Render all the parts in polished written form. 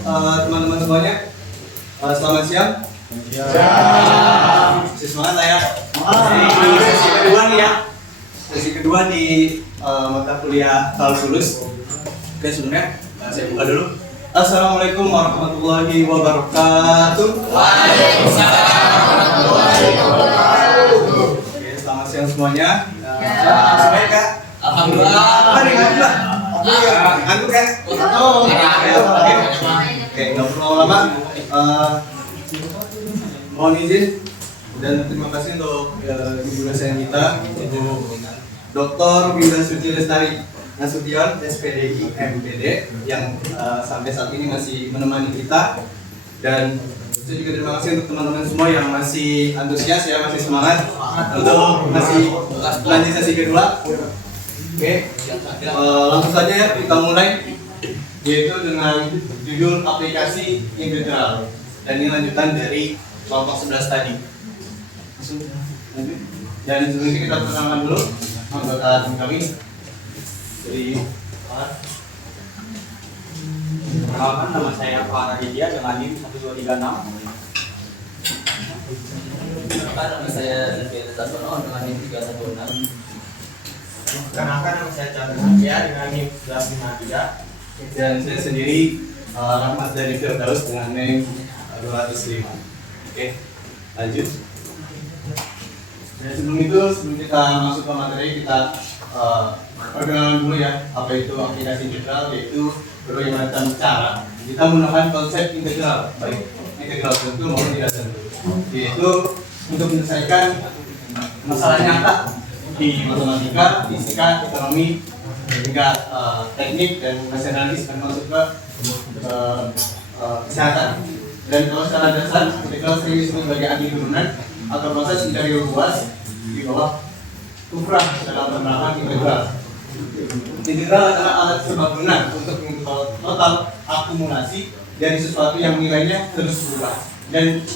teman-teman semuanya. Selamat siang. Masih semangat lah ya. Sesi kedua nih ya. Sesi kedua di mata kuliah kalkulus. Oke, sebelumnya saya buka dulu. Assalamualaikum warahmatullahi wabarakatuh. Waalaikumsalam warahmatullahi wabarakatuh. Oke, selamat siang semuanya. Semuanya kak. Alhamdulillah. Alhamdulillah. Ngantuk ya? Oke, nggak perlu lama-lama. Mohon izin dan terima kasih untuk ibu dosen kita, Ibu Dr. Winda Suci Lestari Nasution, SPDI MPD, yang sampai saat ini masih menemani kita. Dan saya juga terima kasih untuk teman-teman semua yang masih antusias ya, masih semangat untuk masih lanjut sesi kedua. Oke, langsung saja ya kita mulai, yaitu dengan judul aplikasi integral, dan ini lanjutan dari kelompok 11 tadi. Dan sebelumnya kita perkenalan dulu anggota tim kami dari Perkenalkan, nama saya Farah Raditya dengan NIM 1236. Nama saya Zafir Sasono dengan NIM 316. Perkenalkan, nama saya Chandra Satya dengan NIM 953. dan saya sendiri Rahmat dari Firdaus dengan NIM 205. Oke, lanjut. Dan sebelum kita masuk ke materi, kita perkenalan dulu ya, apa itu aplikasi integral, yaitu berbagai macam cara kita menggunakan konsep integral, baik integral tentu maupun tidak tentu, yaitu untuk menyelesaikan masalah nyata di matematika, fisika, ekonomi, hingga teknik dan nasionalis, dan masuk ke kesehatan. Dan kalau secara dasar, integral sering disebut sebagai antiturunan atau proses mencari luas di bawah kufrah dalam penerapan integral. Integral adalah alat serbaguna untuk mengukur total akumulasi dari sesuatu yang nilainya terus berubah. Dan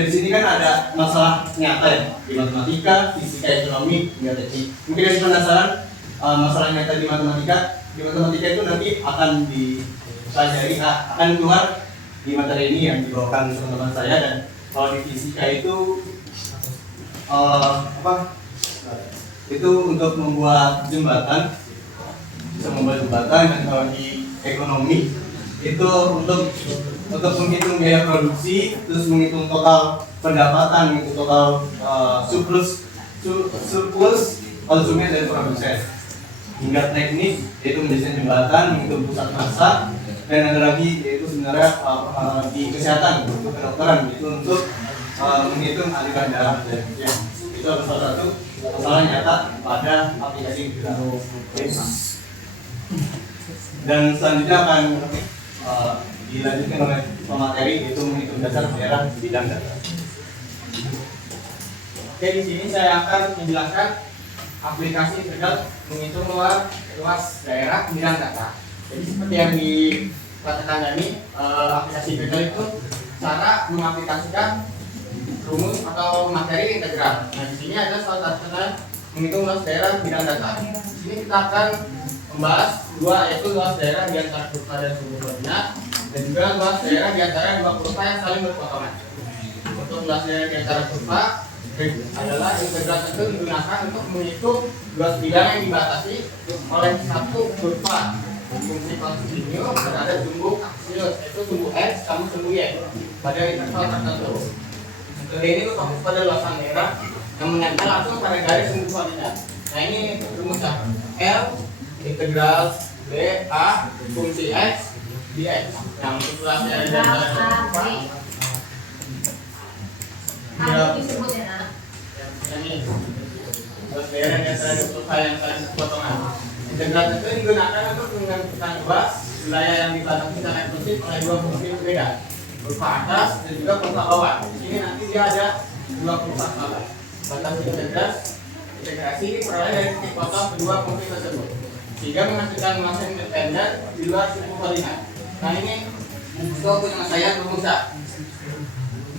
di sini kan ada masalah nyata ya, di matematika, fisika, ekonomi, hingga teknik. Mungkin yang penasaran masalah nyata di matematika. Di matematika itu nanti akan dipelajari, akan keluar di materi ini yang dibawakan teman-teman saya. Dan kalau di fisika itu itu untuk membuat jembatan, bisa membuat jembatan. Dan kalau di ekonomi itu untuk menghitung biaya produksi, terus menghitung total pendapatan, menghitung total surplus konsumen dan produsen. Hingga teknik, yaitu mendesain jembatan, menghitung pusat massa. Dan ada lagi yaitu sebenarnya di kesehatan, untuk kedokteran, itu untuk menghitung aliran darah. Dan ya, itu adalah salah satu masalah nyata pada aplikasi integral. Dan selanjutnya akan dilanjutkan oleh pemateri, yaitu menghitung dasar daerah bidang data. Oke, di sini saya akan menjelaskan aplikasi integral menghitung luas daerah bidang data. Jadi seperti yang dikatakan tadi, aplikasi integral itu cara mengaplikasikan rumus atau materi integral. Nah, di sini ada salah satu cara menghitung luas daerah bidang data. Di sini kita akan membahas dua, yaitu luas daerah di antara kurva dan sumbu koordinat, dan juga luas daerah di antara dua kurva yang saling berpotongan. Untuk luas daerah di antara kurva adalah integral itu digunakan untuk menghitung luas bidang yang dibatasi oleh satu kurva fungsi kontinu berada sumbu aksilus, yaitu sumbu x sama sumbu y pada interval tertentu. Metode ini berfokus pada luasan daerah yang menempel langsung pada garis sumbu koordinat. Nah, ini rumusnya L integral b a fungsi x dx. Yang untuk luas daerah di antara kurva disebut ya, Nak? ini luas daerah di antara dua kurva yang saling berpotongan. Integral itu digunakan untuk menentukan luas wilayah yang dibatasi secara eksklusif oleh dua fungsi berbeda, kurva atas dan juga kurva bawah. Di sini nanti dia ada dua kurva bawah. Batas integrasi diperoleh dari titik potong kedua fungsi tersebut, sehingga menghasilkan luas independen di luar sumbu koordinat. Nah, ini punya saya rumusnya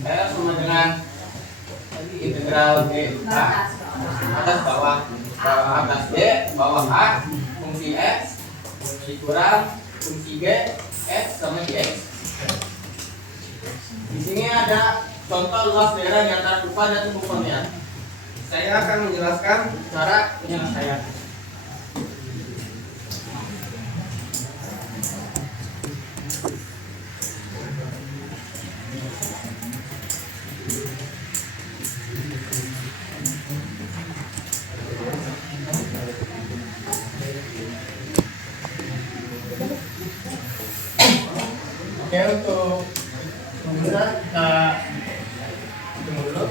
L sama dengan integral b a atas bawah atas b bawah a fungsi x dikurang fungsi G, X sama Gx. Di sini ada contoh luas daerah di antara kurva dan tumbuh. Saya akan menjelaskan cara penyelesaian. Oke, untuk pemirsa kita tunggu dulu.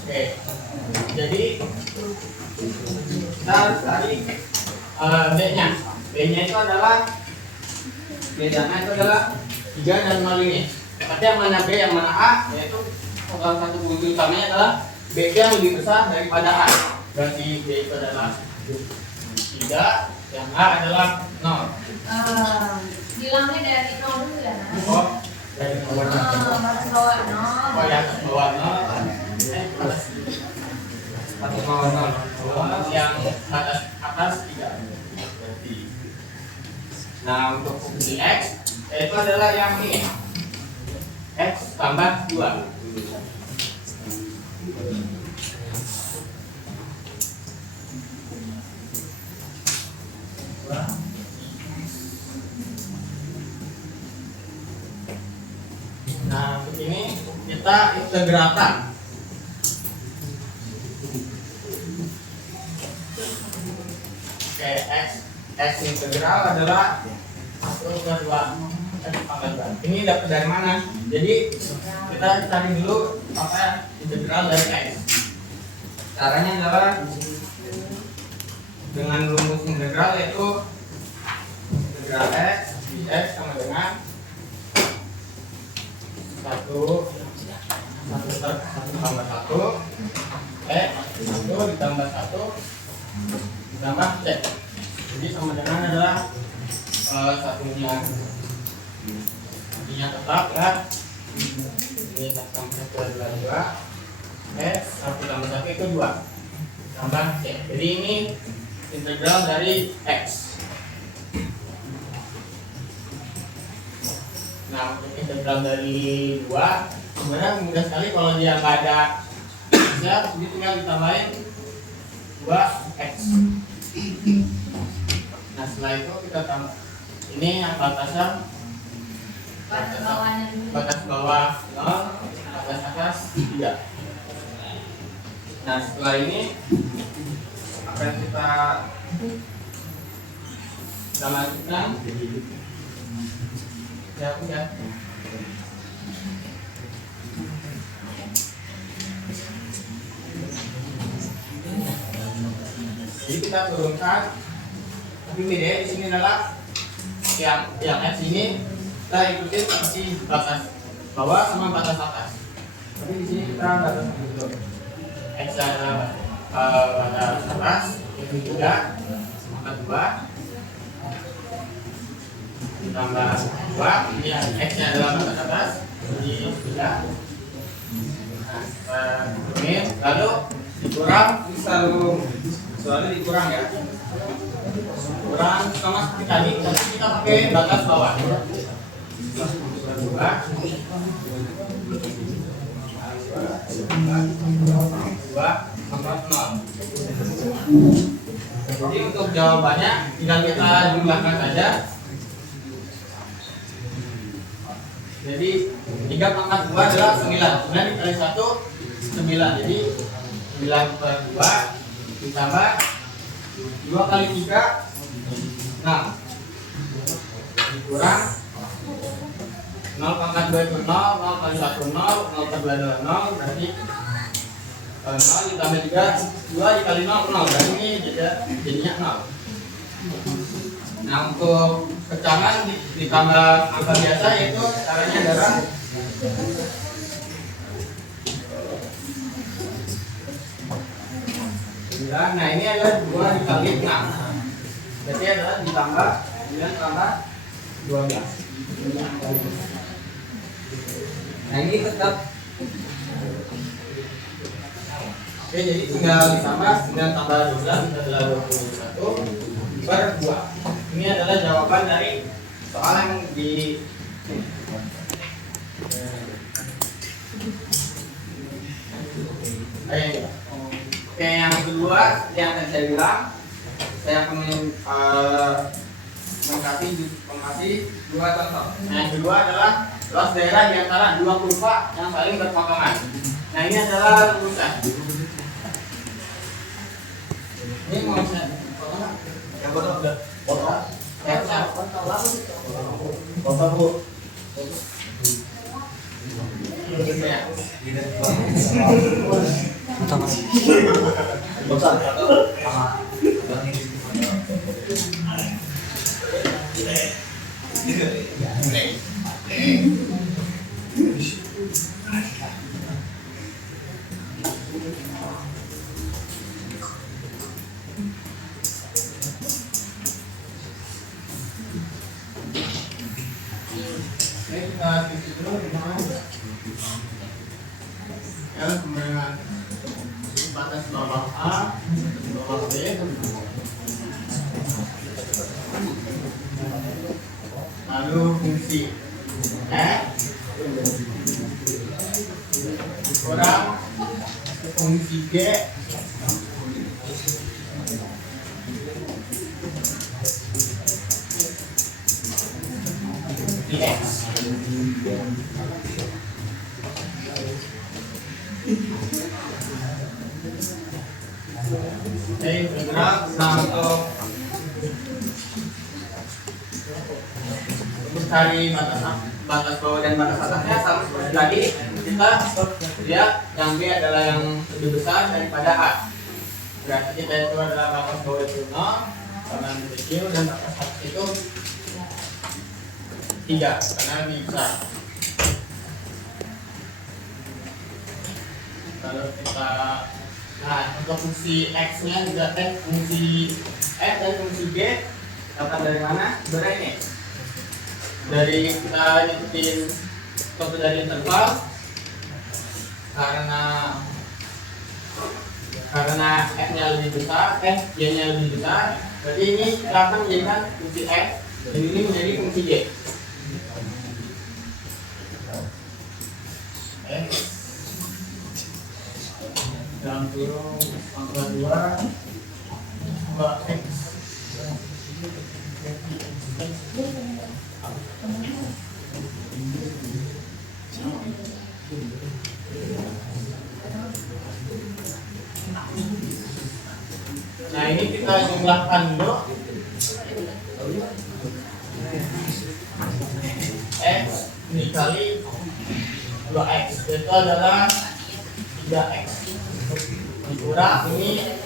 Oke, jadi kita harus cari B-nya. B-nya itu adalah bedanya itu adalah 3 dan 0 ini. Tapi yang mana B, yang mana A, yaitu salah satu kunci utamanya adalah B yang lebih besar daripada A. Berarti B itu adalah 3, yang A adalah 0. Bilangnya dari 0 dulu ya, Nak. Oh, dari bawah Batas bawah 0. Oh ya, bawah 0. Atas bawah 0. Yang atas 3. Berarti. Nah, untuk fungsi X itu adalah yang ini, X tambah 2. Nah, untuk ini kita integralkan. Oke, X integral adalah 1 ke 2. Ini dapat dari mana? Jadi kita cari dulu apa integral dari X. Caranya adalah dengan rumus integral, yaitu integral X dx sama dengan 1 tambah 1 1 ditambah 1 ditambah C. Jadi sama dengan adalah satunya tetap ya. Ini 1 tambah 1 adalah 2. 1 tambah 1 itu 2 tambah C. Jadi ini integral dari X. Nah, untuk integral dari 2 sebenarnya mudah sekali. Kalau dia nggak ada X-nya, jadi tinggal ditambahin 2X. Nah, setelah itu kita tambah ini yang batasnya Batas bawahnya dulu. batas bawah 0, batas atas 3. Nah, setelah ini akan kita lanjutkan. Ya udah. Jadi kita turunkan, tapi bedanya di sini adalah yang X ini kita ikutin si batas bawah sama batas atas. Tapi di sini kita batas dulu. X adalah batas atas itu 3 maka 2 ditambah 2, ini X-nya adalah batas atas jadi 3. Nah, ini lalu dikurang, selalu dikurang ya, kurang sama seperti tadi, tapi kita pakai batas bawah 2 sama 0. Jadi untuk jawabannya tinggal kita jumlahkan saja. Jadi 3 pangkat 2 adalah 9. 9 dikali 1 9. Jadi 9 per 2 ditambah 2 kali 3 6 dikurang 0 pangkat 2 itu 0, 0 kali 1 0, 0 per 2 adalah 0, berarti 0 ditambah 2 dikali 0 0, berarti ini jadinya 0. Nah, untuk pecahan ditambah angka biasa, yaitu caranya adalah nah ini adalah 2 dikali 6, berarti adalah ditambah 9 tambah 12. Nah ini tetap Oke, jadi tinggal ditambah 9 tambah 12 adalah 21 per 2. Ini adalah jawaban dari soal yang di Oke, yang kedua yang tadi saya bilang, saya akan mengasih dua contoh. Nah, yang kedua adalah luas daerah di antara dua kurva yang saling berpotongan. Nah, ini adalah rumusan. Ini mau saya potong nggak? Yang potong udah potong. Ya, saya potong apa sih? Potong bu. Ini kita tulis dulu ya, kemudian batas bawah A, bawah B, lalu fungsi X kurang fungsi G di X. Oke, bergerak. Nah, untuk cari batas bawah dan batas atasnya sama seperti tadi, kita lihat yang B adalah yang lebih besar daripada A. Berarti kita itu adalah batas bawah itu 0, karena lebih kecil, dan batas atas itu 3 karena lebih besar. Kalau kita untuk fungsi X-nya juga fungsi F dan fungsi G dapat dari mana? Sebenarnya ini dari kita nyebutin suatu dari interval, karena F-nya lebih besar, G-nya lebih besar, berarti ini kita akan menjadikan fungsi F dan ini menjadi fungsi G. Dalam kurung pangkat 2 X. Nah, ini kita jumlahkan dulu. X dikali 2X itu adalah 3X dikurang ini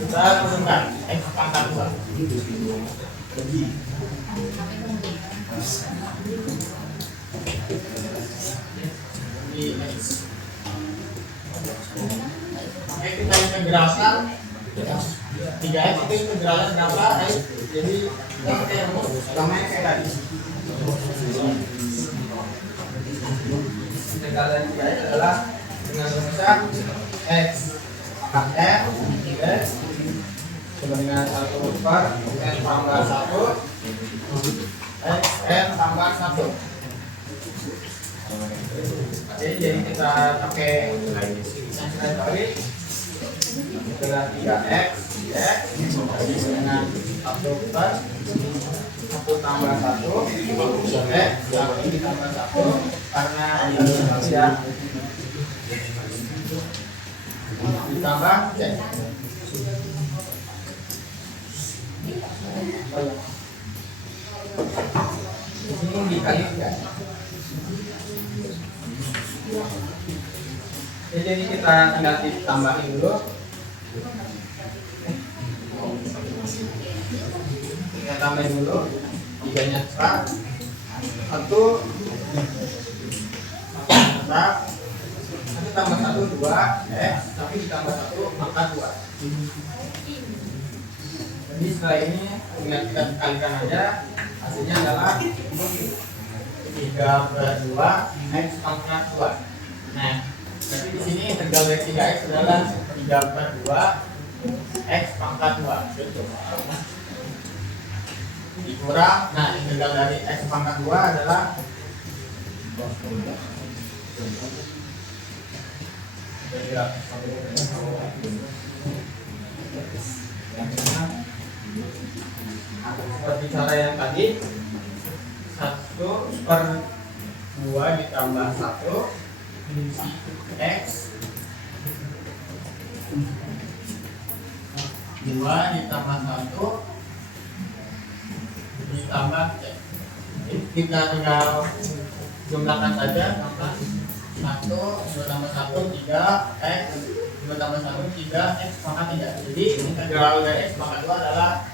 kita turunkan X pangkat 2 di X. Oke, kita integralkan 3X itu integralnya berapa? Jadi kita pakai rumus namanya kayak tadi. Integralan 3X adalah dengan rumusan X pangkat F sama dengan 1 per N tambah 1 X N tambah 1. Oke, jadi kita pakai yang kita cari adalah 3X dengan 1 per 1 tambah 1 X ditambah 1 karena tidak ditambah C. Ini dikali 3. Jadi kita tinggal ditambahin dulu. Kita tambahin dulu 3-nya cepat. 1 tambah 1 2 X, tapi ditambah 1 maka 2. Jadi setelah ini tinggal kita kalikan aja hasilnya adalah 3/2 X pangkat 2. Nah, berarti di sini integral dari 3X adalah 3/2 X pangkat 2. Dikurang, nah integral dari X pangkat 2 adalah seperti cara yang tadi, 1/2 ditambah 1 X 2 ditambah 1 ditambah X. Kita tinggal jumlahkan saja, 1 2 tambah 1 3 X 2 tambah 1 3 X pangkat 3. Jadi integral dari X pangkat 2 adalah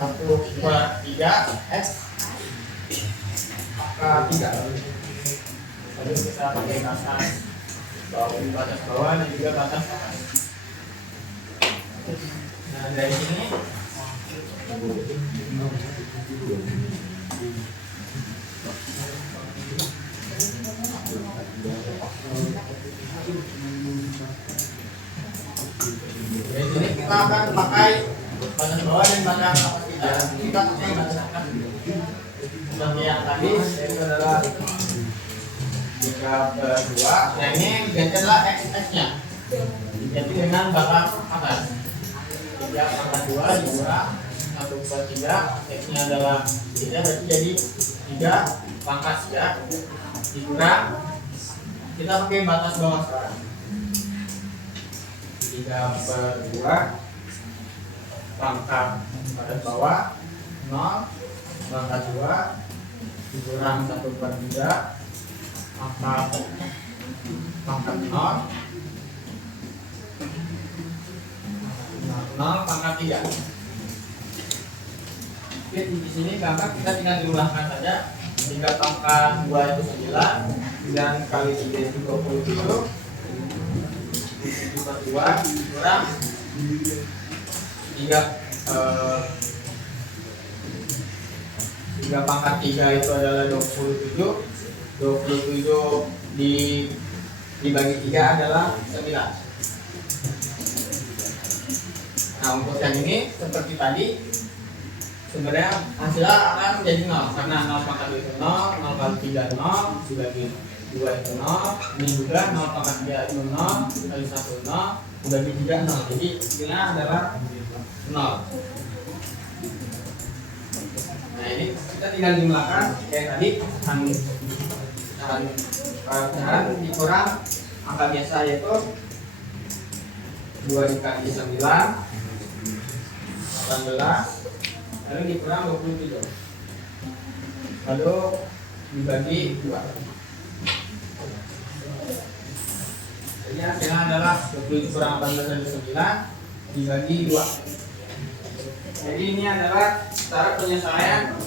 1/3 X pangkat 3. Lalu kita pakai batas bawah dan juga batas atas. Nah dari sini kita akan pakai batas bawah dan batas atas kita. Kita pakai batas atas. Seperti yang tadi itu adalah 3/2. Nah ini gantilah X-nya. Jadi dengan batas atas 3/2 dikurang 1/3. X-nya adalah 3, berarti jadi 3 pangkat 3 dikurang. Kita pakai batas bawah sekarang. 3/2 pangkat batas bawah 0 pangkat 2 dikurang 1/3 pangkat 0 pangkat 3. Oke, di sini gampang, kita tinggal jumlahkan saja. 3 pangkat 2 itu 9 dan kali 3 itu 27 2 kurang 3 pangkat 3 itu adalah 27 dibagi 3 adalah 9. Nah untuk yang ini seperti tadi sebenarnya hasilnya akan menjadi 0 karena 0 pangkat 2 itu 0, 0 kali 3 0, dibagi 2 itu 0, ini juga 0 pangkat 3 itu 0, kali 1 0, dibagi 3 0, jadi hasilnya adalah 0. Nah ini kita tinggal jumlahkan kayak tadi, cara dikurang angka biasa yaitu 2 dikali 9 18, lalu dikurang 27, lalu dibagi 2. Jadi hasilnya adalah 27 kurang 18 dari 9 dibagi 2. Jadi ini adalah cara penyelesaian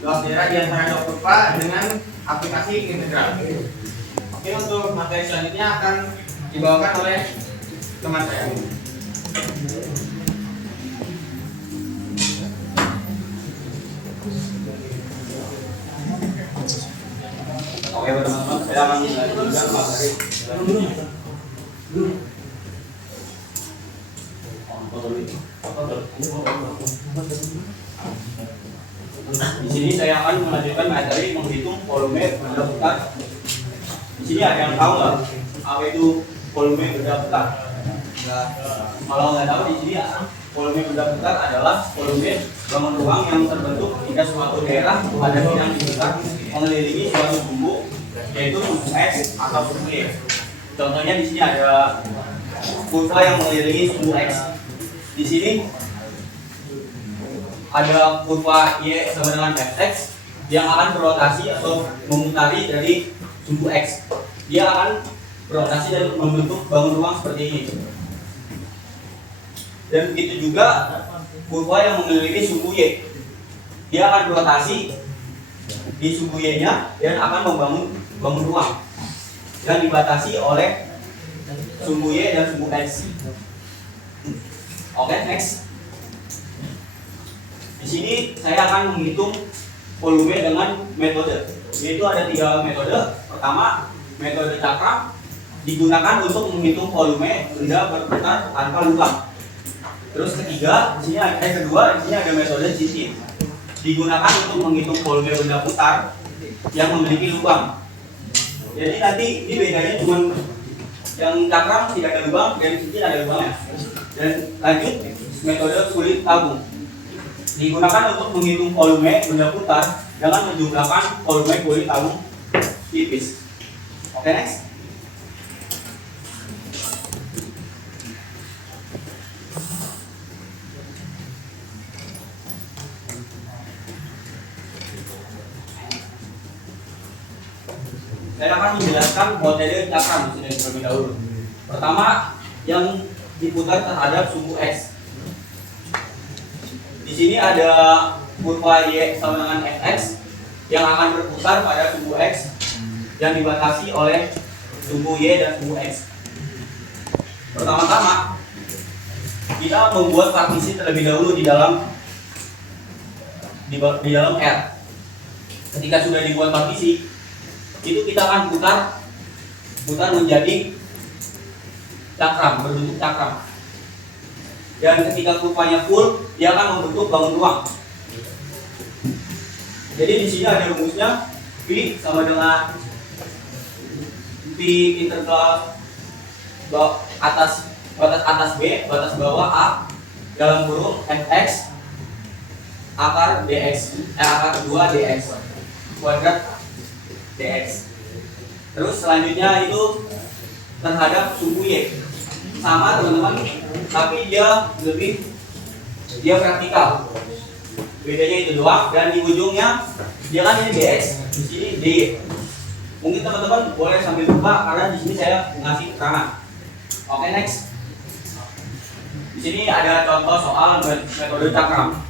dua daerah di antara dua kurva dengan aplikasi integral. Oke, untuk materi selanjutnya akan dibawakan oleh teman saya. Oke teman-teman, saya akan menjelaskan materi di sini saya akan melanjutkan materi menghitung volume benda putar. Di sini ada yang tahu nggak apa itu volume benda putar? Kalau nggak tahu, di sini volume benda putar adalah volume bangun ruang yang terbentuk jika suatu daerah pada bidang diputar mengelilingi suatu sumbu, yaitu sumbu X atau sumbu Y. Contohnya di sini ada kurva yang mengelilingi sumbu X. Di sini ada kurva Y sama dengan fx yang akan berotasi atau memutari dari sumbu X. Dia akan berotasi dan membentuk bangun ruang seperti ini. Dan begitu juga kurva yang mengelilingi sumbu Y. Dia akan berotasi di sumbu Y-nya dan akan membangun bangun ruang yang dibatasi oleh sumbu Y dan sumbu X. Oke, next. Di Di sini saya akan menghitung volume dengan metode, yaitu ada 3 metode. Pertama, metode cakram digunakan untuk menghitung volume benda berputar tanpa lubang. Terus kedua, di sini ada metode cincin, digunakan untuk menghitung volume benda putar yang memiliki lubang. Jadi nanti ini bedanya cuma yang cakram tidak ada lubang dan cincin ada lubangnya. Dan lanjut, metode kulit tabung digunakan untuk menghitung volume benda putar dengan menjumlahkan volume kulit tabung tipis. Oke, next. Saya akan menjelaskan model cakram di sini terlebih dahulu. Pertama, yang diputar terhadap sumbu X. Di sini ada kurva Y sama dengan Fx yang akan berputar pada sumbu X yang dibatasi oleh sumbu Y dan sumbu X. Pertama-tama, kita membuat partisi terlebih dahulu di dalam R. Ketika sudah dibuat partisi, itu kita akan putar menjadi cakram, berbentuk cakram. Dan ketika kurvanya full, dia akan membentuk bangun ruang. Jadi di sini ada rumusnya, P sama dengan P integral batas atas B, batas bawah A dalam kurung Fx akar dx, akar 2 dx kuadrat dx. Terus selanjutnya itu terhadap sumbu Y, sama teman-teman, tapi dia vertikal. Bedanya itu doang. Dan di ujungnya dia kan ini dx, di sini dy. Mungkin teman-teman boleh sambil buka karena di sini saya ngasih keterangan. Oke, next. Di sini ada contoh soal metode cakram.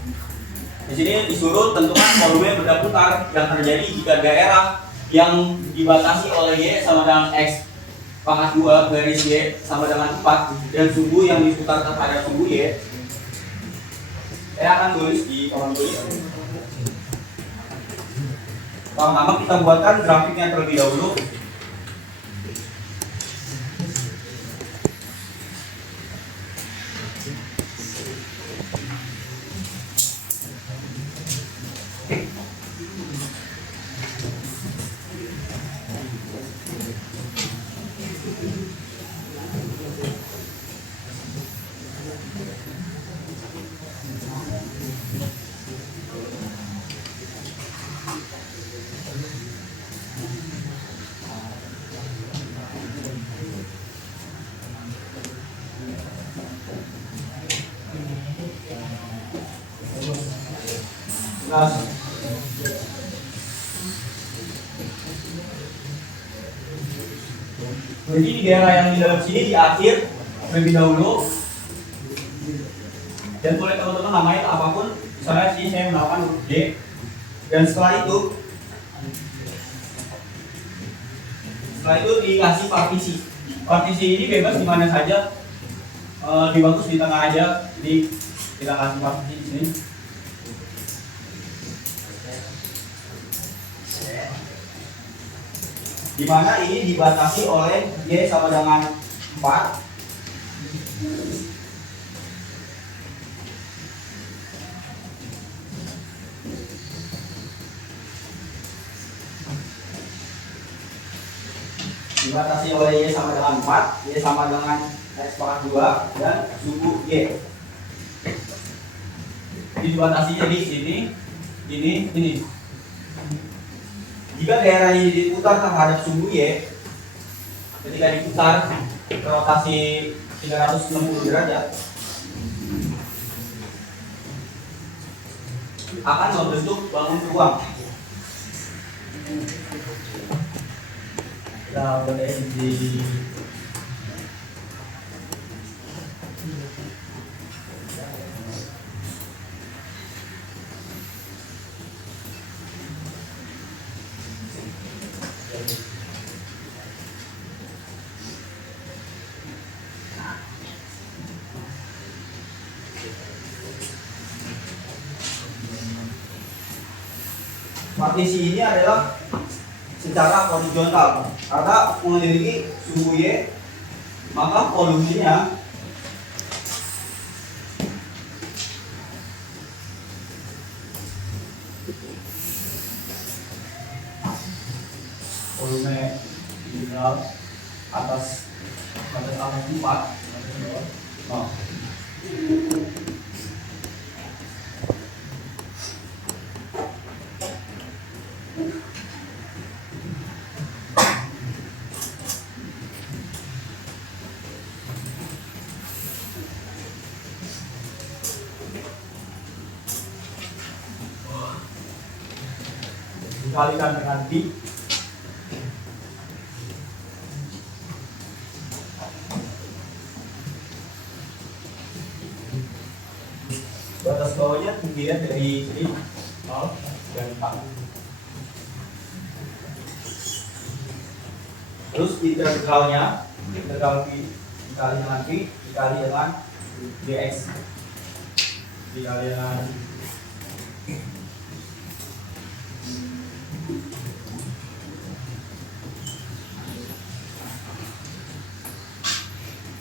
Di sini disuruh tentukan volume benda putar yang terjadi jika daerah yang dibatasi oleh Y sama dengan X pangkat 2 garis Y sama dengan 4 dan sumbu yang diputar terhadap sumbu Y. Saya akan tulis di kolom tulis. Pertama kita buatkan grafiknya terlebih dahulu. Jadi di daerah yang di dalam sini di akhir terlebih dahulu, dan boleh teman-teman namanya apapun, misalnya sini saya menamakan huruf D, dan setelah itu dikasih partisi. Partisi ini bebas di mana saja, dibagus di tengah aja, jadi kita kasih partisi di sini. Di mana ini dibatasi oleh Y sama dengan 4. Dibatasi oleh Y sama dengan 4, Y sama dengan X pangkat 2 dan sumbu Y. Jadi dibatasi jadi ini. Jika daerah ini diputar terhadap sumbu Y, ketika diputar rotasi 360 derajat, akan membentuk bangun ruang. Kita boleh di partisi ini adalah secara horizontal karena mengelilingi suhu Y, maka volumenya volume integral atas 4 no. Dikalikan dengan D batas bawahnya dilihat dari sini 0 dan 4. Terus integralnya integral P dikali dengan P dikali dengan dx dikali dengan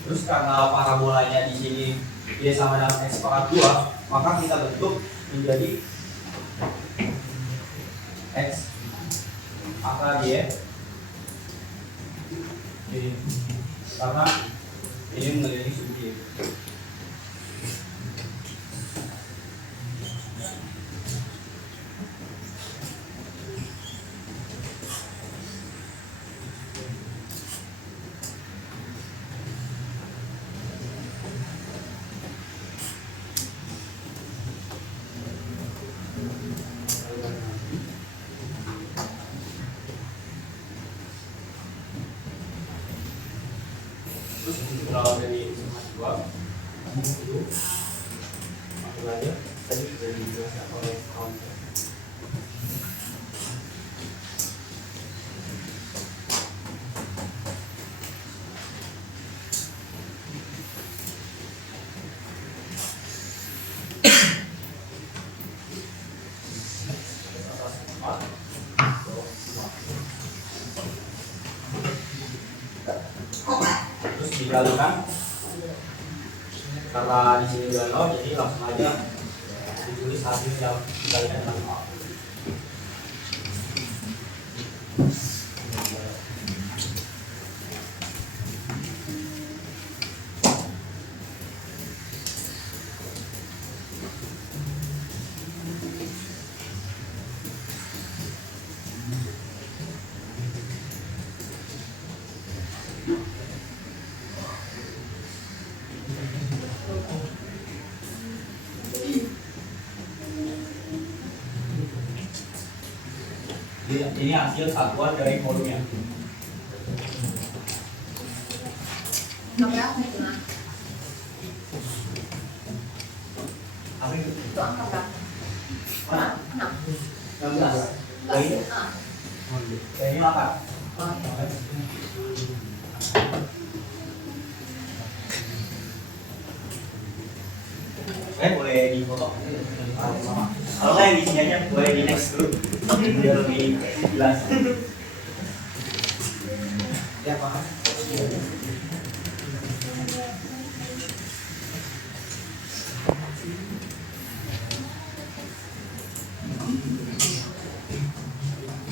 terus karena parabolanya di sini Y sama dengan x pangkat 2, maka kita bentuk menjadi x angka Y. Jadi, karena ini mengelilingi suhu Y. Terus integral dari sama 2 itu langsung aja tadi sudah dijelaskan oleh kawan. Dikalikan karena di sini udah 0, jadi langsung aja ditulis hasil yang dikalikan dengan 0. Ini hasil satuan dari volumenya. Nomor apa itu, Nak? Apa itu? Itu angka berapa? Mana? 6. 16. Oh ini? Ini 8. Boleh difoto. Kalau nggak yang di sini aja boleh di next dulu biar lebih jelas. Ya paham.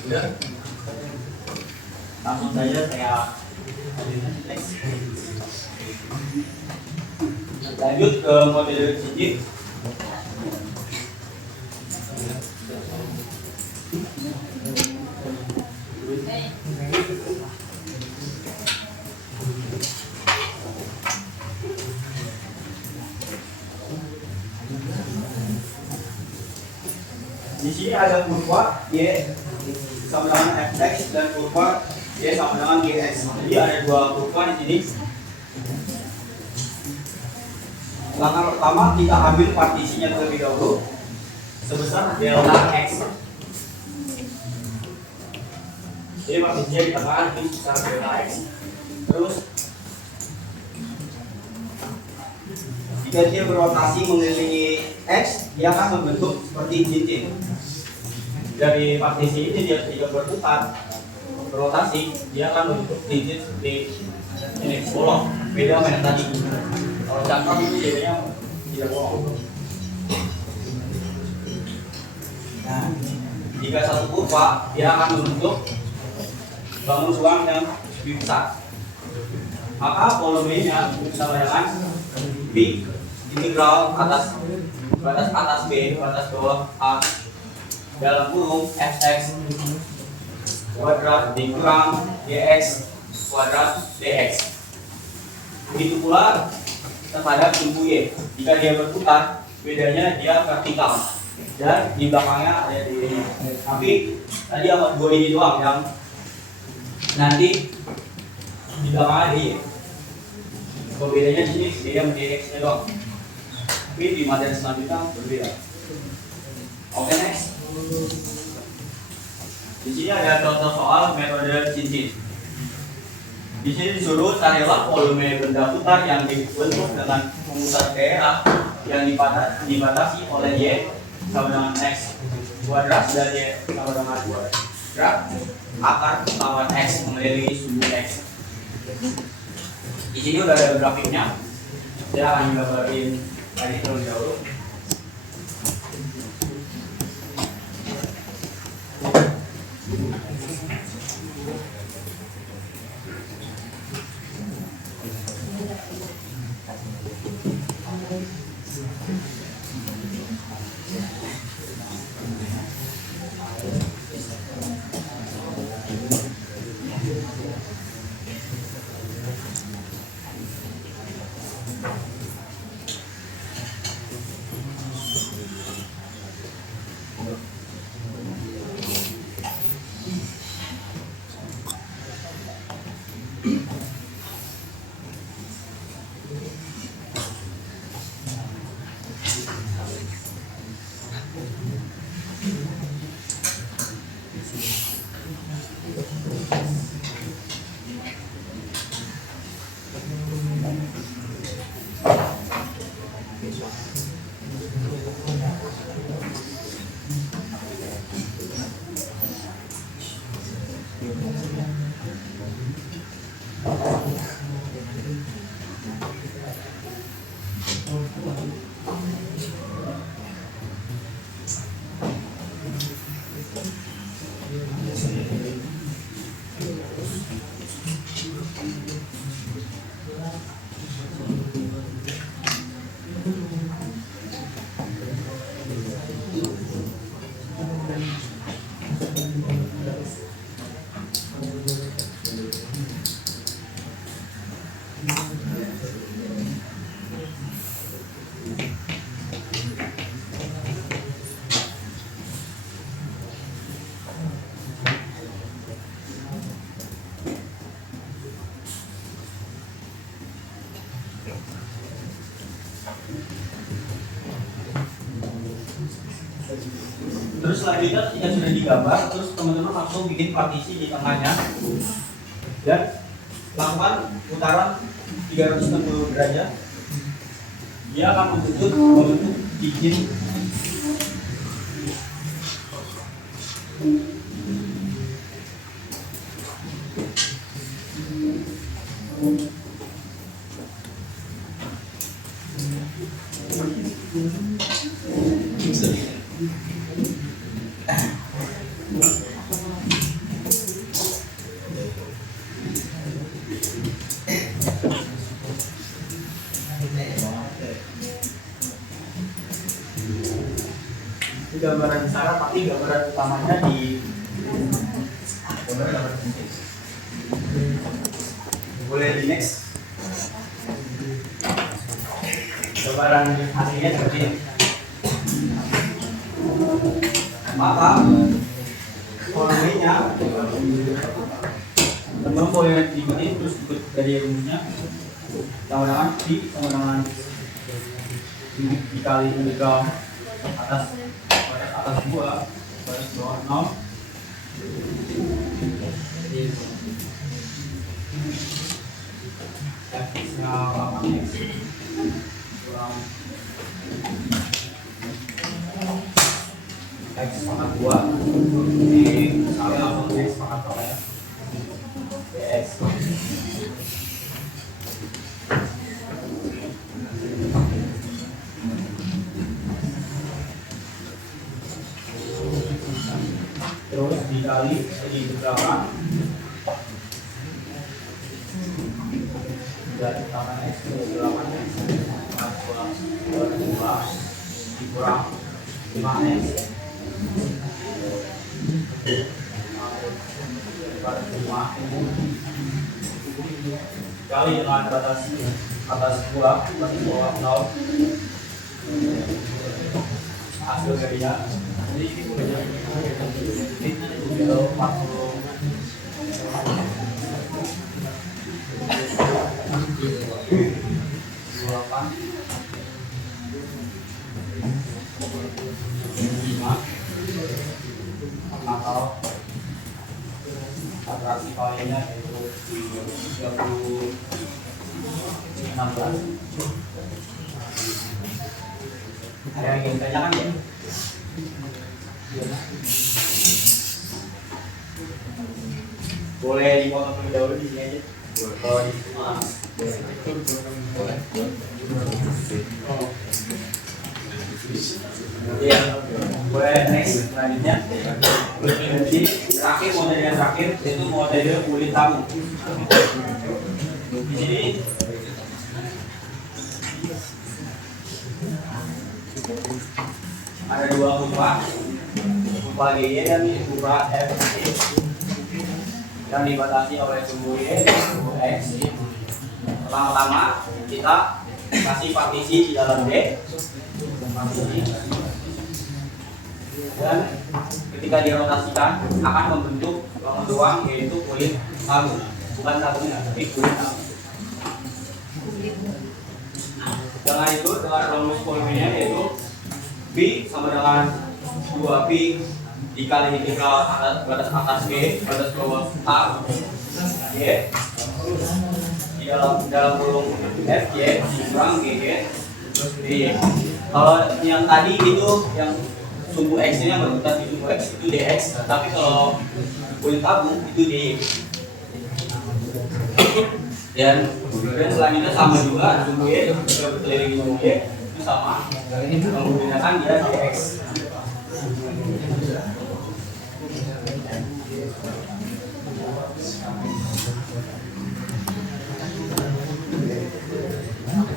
Udah. Langsung saja saya next. Lanjut ke model cincin. Di sini ada kurva Y sama dengan fx dan kurva Y sama dengan gx. Jadi ada dua kurva di sini. Langkah pertama kita ambil partisinya terlebih dahulu sebesar delta x. Jadi partisinya dikatakan di sebesar delta x. Terus jika dia berotasi mengelilingi x, dia akan membentuk seperti cincin. dari partisi ini dia tidak berputar berotasi, dia akan membentuk digit di ini bolong, beda sama yang tadi. Kalau cakram itu jadinya tidak bolong. Nah, jika satu kurva dia akan membentuk bangun ruang yang lebih besar, maka volumenya sama dengan B integral atas B batas bawah A dalam kurung fx kuadrat dikurang dx kuadrat dx. Begitu pula terhadap sumbu y, jika dia berputar bedanya dia vertikal dan di belakangnya ada di ini. Tapi tadi sama dua ini doang yang nanti di belakangnya ada y. Bedanya di sini dia menjadi x nya doang. Tapi di materi selanjutnya berbeda. Oke, next. Di sini ada contoh soal metode cincin. Di sini disuruh carilah volume benda putar yang dibentuk dengan memutar daerah yang dibatasi oleh y sama dengan x kuadrat dan y sama dengan kuadrat akar lawan x mengelilingi sumbu x. Di sini udah ada grafiknya. Saya akan gambarin tadi terlebih dahulu. Terus selanjutnya ketika sudah digambar, terus teman-teman langsung bikin partisi di tengahnya dan lakukan putaran 360 derajat. Dia akan membentuk cincin gambaran besar, tapi gambaran utamanya di gambaran penting. Boleh di next. Gambaran hasilnya seperti ini. Maka volumenya teman boleh diikuti terus ikut dari rumusnya. Sama dengan di sama dengan dikali integral atas 2 baris bawah 0 x-nya 8x kurang x pangkat 2 dikali langsung X pangkat berapa ya? Dx. Terus dikali diintegralkan dari tangan X diintegralkan X pangkat 2 dikurang 5x kali dengan batas atas 2 batas bawah 0 hasil jadinya jadi ini punya itu 5 atau atraksi kalinya yaitu 16. Ada yang ingin tanyakan ya? Boleh dipotong terlebih dahulu di sini aja. Kalau di ya, boleh next selanjutnya. Jadi terakhir model yang terakhir itu model kulit tamu. Di sini ada dua kurva GY dan kurva FY yang dibatasi oleh sumbu Y dan sumbu X. Pertama-tama kita kasih partisi di dalam D. Dan ketika dirotasikan akan membentuk ruang yaitu kulit tamu, bukan tamunya tapi kulit tamu. Dengan itu dengan rumus volumenya yaitu B sama dengan 2 P dikali integral batas atas G batas bawah A Y di dalam kurung F Y dikurang G terus D. Kalau yang tadi itu yang sumbu X nya berputar di sumbu X itu dx, tapi kalau kulit tamu itu dy. Dan selanjutnya sama juga sumbu Y juga berkeliling sumbu Y itu sama menggunakan dia dx.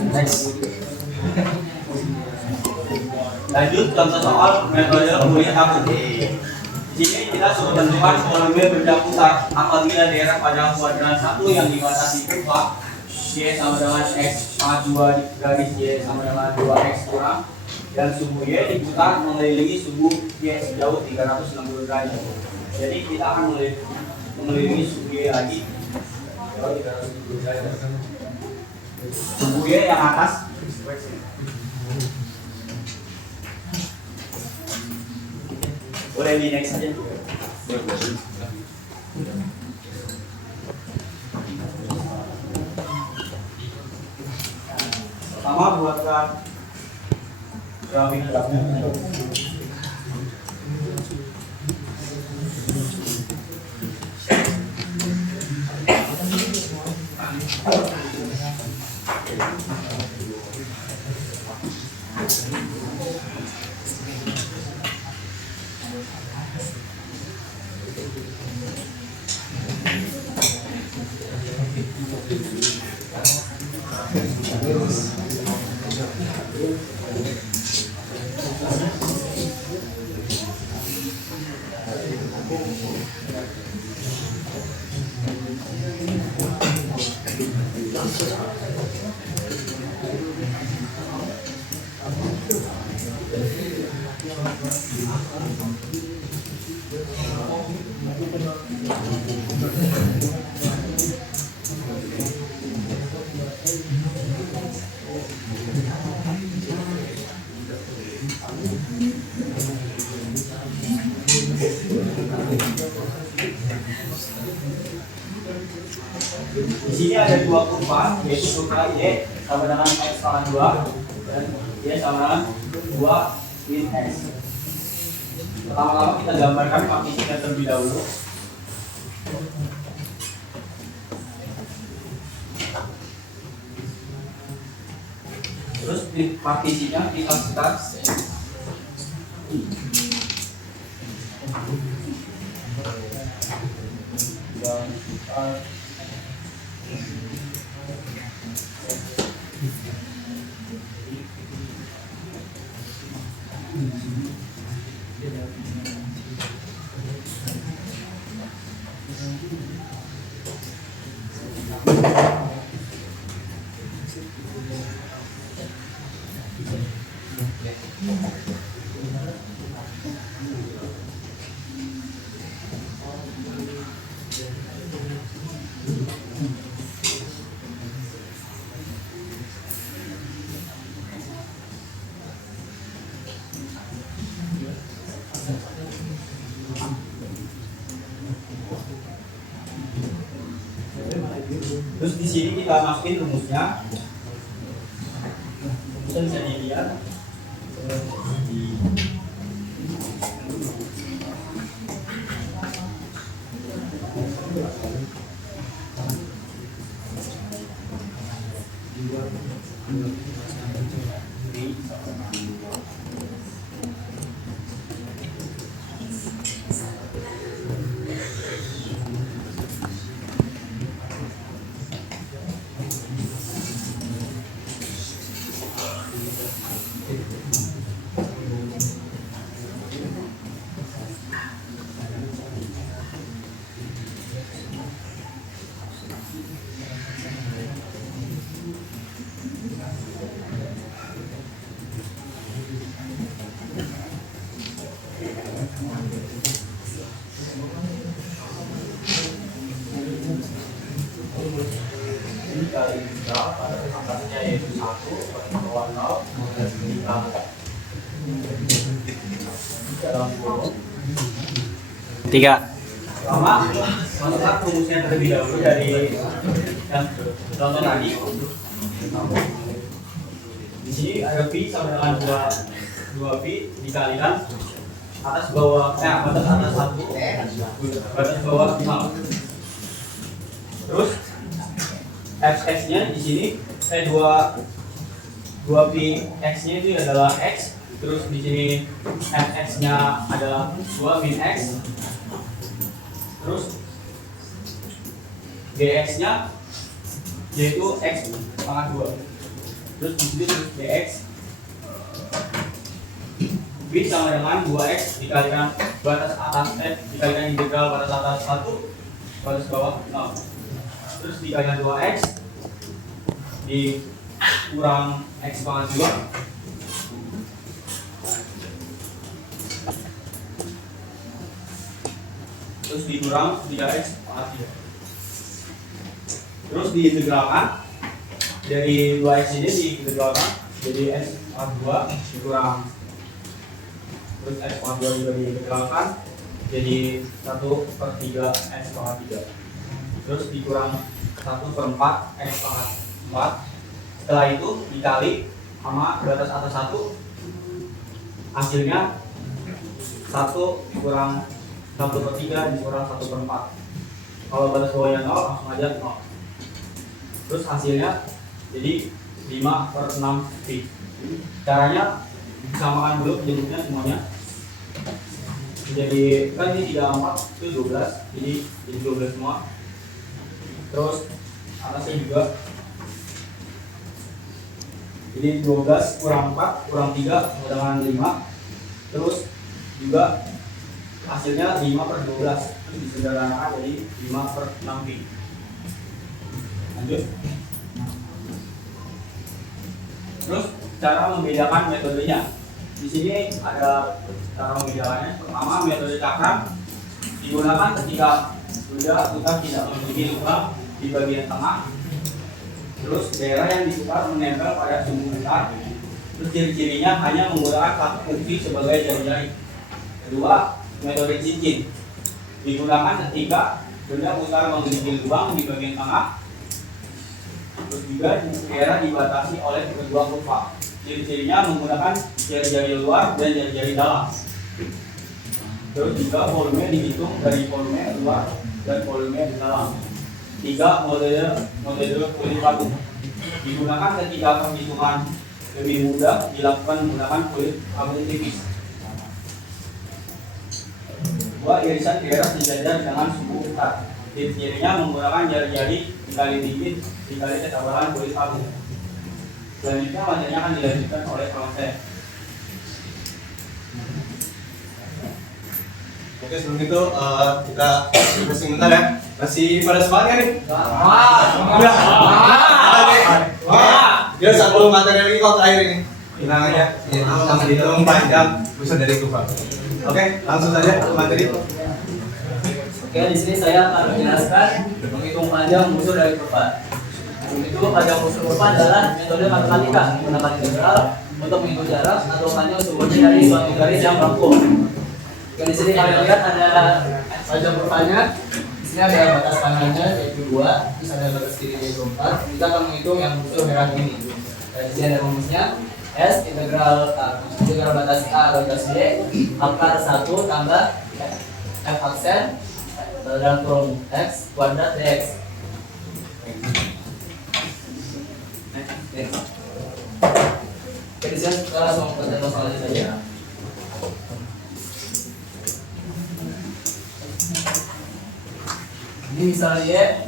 Next. Lanjut contoh soal metode kulit tamu. Di sini kita sudah tentukan volume benda pusat apabila daerah pada kuadran 1 yang dibatasi kurva Y sama dengan X pangkat 2 garis Y sama dengan 2X kurang dan sumbu Y diputar mengelilingi sumbu Y sejauh 360 derajat. Jadi kita akan mengelilingi sumbu Y lagi sejauh 360 derajat. Sumbu Y yang atas boleh di next saja. Pertama buatkan grafik grafnya. Di sini ada dua kurva, yaitu kurva Y sama dengan X pangkat 2 dan Y sama dengan 2 min X. Pertama-tama kita gambarkan partisinya terlebih dahulu. Terus di partisinya kita sekat. Terus di sini kita masukin rumusnya. Rumusnya bisa dilihat. Ini kali juga pada atasnya yaitu 1 bawah 0 dalam 3. Pertama, masukkan rumusnya terlebih dahulu dari yang contoh tadi. Di sini ada pi sama dengan 2 pi dikalikan atas bawah batas atas 1 batas bawah 0. Terus x-nya di sini 2 pi x-nya itu adalah x. Terus di sini fx-nya adalah 2 min x. Terus gx-nya yaitu x pangkat 2. Terus di sini dx b sama dengan 2x dikalikan batas atas dikalikan integral batas atas 1 batas bawah 0. Terus dikalikan 2x dikurang x pangkat 2 terus dikurang 3x pangkat 3. Terus diintegralkan dari 2x ini diintegralkan jadi x pangkat 2 dikurang terus x pangkat 2 juga diintegralkan jadi 1/3 x pangkat 3. Terus dikurang 1/4 x pangkat 4. Setelah itu dikali sama batas atas 1, hasilnya 1 kurang 1/3 dikurang 1/4. Kalau batas bawahnya 0 langsung aja 0. Terus hasilnya jadi 5/6 pi. Caranya disamakan dulu bentuknya semuanya. Jadi kan ini 34 itu 12, jadi 12 semua. Terus atasnya juga jadi 12 kurang 4 kurang 3 sama dengan 5. Terus juga hasilnya 5/12. Terus disederhanakan jadi 5/6 pi. Lanjut. Terus cara membedakan metodenya. Di sini ada cara membedakannya. Pertama, metode cakram digunakan ketika sudah kita tidak memiliki lubang di bagian tengah. Terus daerah yang diputar menempel pada sumbu besar. Terus ciri-cirinya hanya menggunakan satu fungsi sebagai jari-jari. Kedua, metode cincin digunakan ketika benda putar memiliki lubang di bagian tengah. Terus juga daerah dibatasi oleh kedua kurva. Ciri-cirinya menggunakan jari-jari luar dan jari-jari dalam. Terus juga volume dihitung dari volume luar dan volume di dalam. 3. Model kulit paku digunakan ketika penghitungan lebih mudah dilakukan menggunakan kulit paku tipis. 2. Irisan diatas sejajar dengan sumbu ketat. Cirinya menggunakan jari-jari dikali dikit dikali ketebalan kulit paku. Selanjutnya materinya akan dilanjutkan oleh kawan saya. Oke, sebelum itu kita pusing bentar ya. Masih pada semangat nih? Udah. Dia sebelum materi lagi kau terakhir ini. Tenang aja. Itu hitung panjang bisa dari Tuhan. Oke, langsung saja ke materi. Oke, di sini saya akan menjelaskan menghitung panjang musuh dari kurva. Itu panjang musuh kurva adalah metode matematika menggunakan integral untuk menghitung jarak atau panjang sumbernya dari suatu garis yang baku. Oke, di sini kalian lihat ada panjang kurvanya. Di sini ada batas panjangnya yaitu 2, terus ada batas kiri yaitu 4. Kita akan menghitung yang musuh merah ini. Dan di sini ada rumusnya S integral batas A batas B akar 1 tambah F aksen dalam kurung X kuadrat dx. Oke, di sini kita langsung ke contoh soalnya saja. Ini misalnya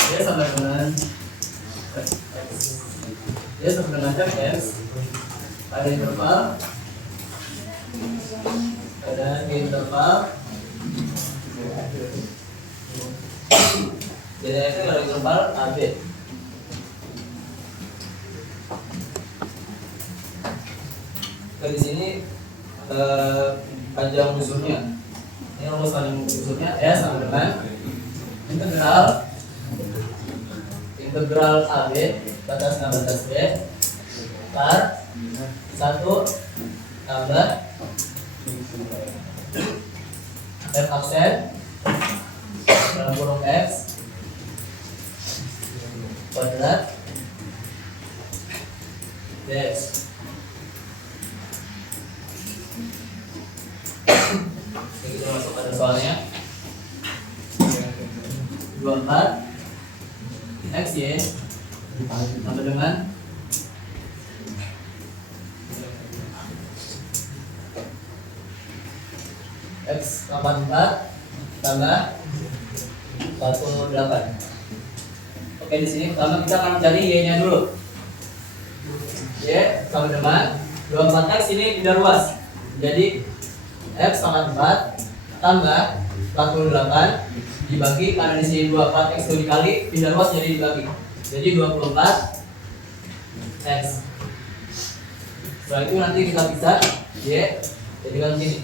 Y sama dengan Y sama dengan X pada interval jadi X pada interval AB. Di sini panjang musuhnya. Ini rumus panjang musuhnya S sama dengan integral AB batas A batas B per 1 tambah F aksen dalam kurung X kuadrat dx. Oke, kita masuk pada soalnya. 24 XY sama dengan X 84 tambah 48. Oke, di sini pertama kita akan mencari Y-nya dulu. Y sama dengan 24X ini pindah ruas. Jadi X sama 4 tambah 48 dibagi, karena di sini 24X itu dikali pindah ruas jadi dibagi. Jadi 24 X. Setelah itu nanti kita bisa Y jadikan begini.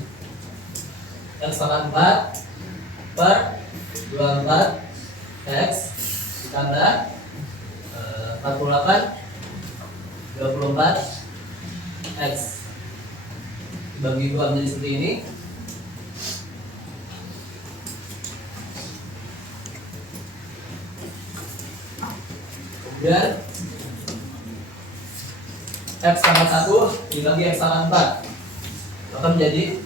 X sama 4 per 24 X ditambah 48 24 X dibagi 2 menjadi seperti ini. Kemudian X pangkat 1 dibagi X pangkat 4 maka menjadi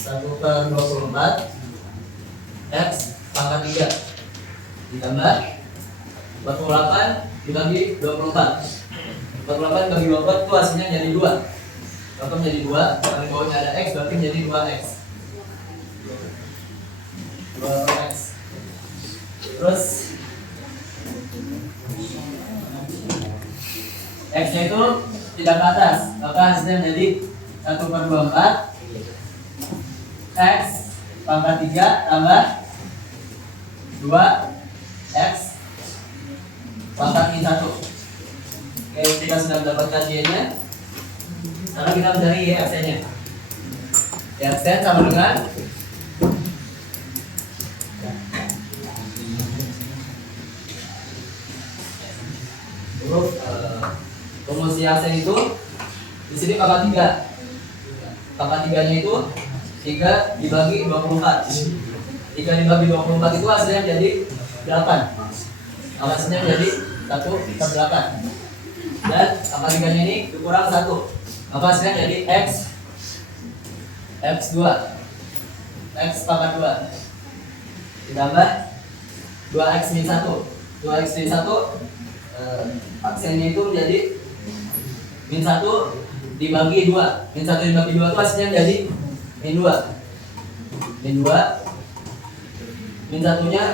1 per 24 X pangkat 3 ditambah 48 dibagi 24. 48 dibagi 24 itu hasilnya jadi 2. Maka menjadi 2, karena di bawahnya ada X berarti menjadi 2X. 2X. Terus X-nya itu tidak ke atas, maka hasilnya menjadi 1 per 24 X pangkat 3 tambah 2X pangkat min 1. Oke, kita sudah mendapatkan Y-nya. Sekarang kita mencari Y aksennya. Y aksen sama dengan rumus Y aksen itu di sini pangkat 3. Pangkat 3-nya itu 3 dibagi 24. 3 dibagi 24 itu hasilnya menjadi 8. Hasilnya menjadi 1 per 8. Dan pangkat 3-nya ini dikurang 1. Maka hasilnya jadi X X2 X pangkat 2 ditambah 2X min 1 2X min 1 aksennya itu menjadi min 1 dibagi 2 min 1 dibagi 2 itu hasilnya menjadi min 2 min 2 min 1 nya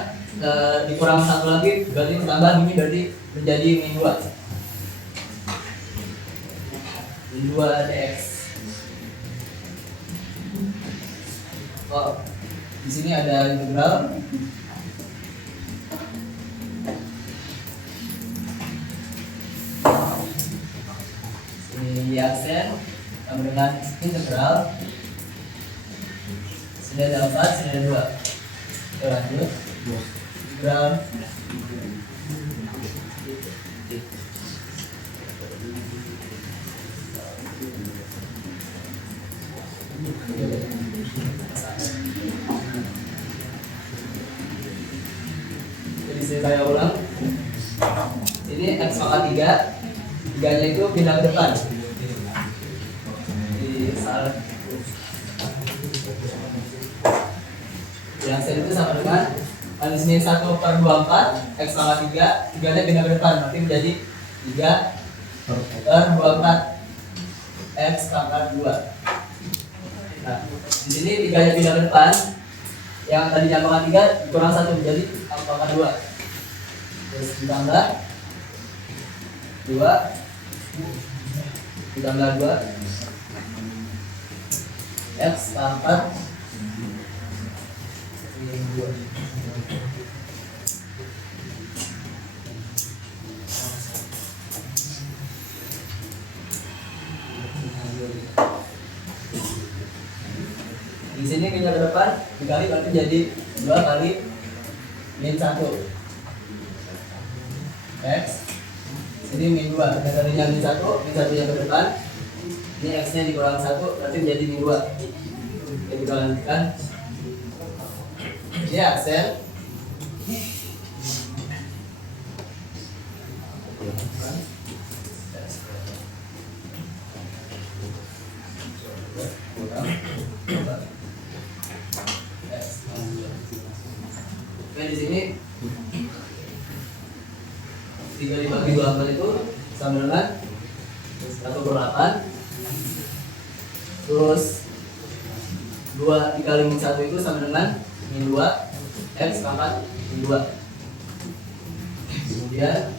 dikurang 1 lagi berarti tambah ini berarti menjadi min 2 min 2 dx. Oh, di sini ada integral ini aksen sama dengan integral sini ada 4 sini ada 2. Kita lanjut integral jadi saya ulang ini X pangkat 3 3 nya itu pindah ke depan di saat yang saya itu sama dengan di sini 1/24 X pangkat 3 3 nya pindah ke depan nanti menjadi 3/24 X pangkat 2. Nah, di sini 3 nya pindah ke depan yang tadi pangkat 3 dikurang 1 menjadi pangkat 2 terus ditambah 2 ditambah 2 X pangkat 2. Di sini pindah ke depan dikali berarti jadi 2 kali min 1 X sini min 2 tadinya min 1 yang ke depan ini X nya dikurang 1 berarti menjadi min 2. Jadi kita lanjutkan ini aksen di sini 3 dibagi 24 itu sama dengan 1/8 terus 2 dikali min 1 itu sama dengan min 2 X pangkat min 2 kemudian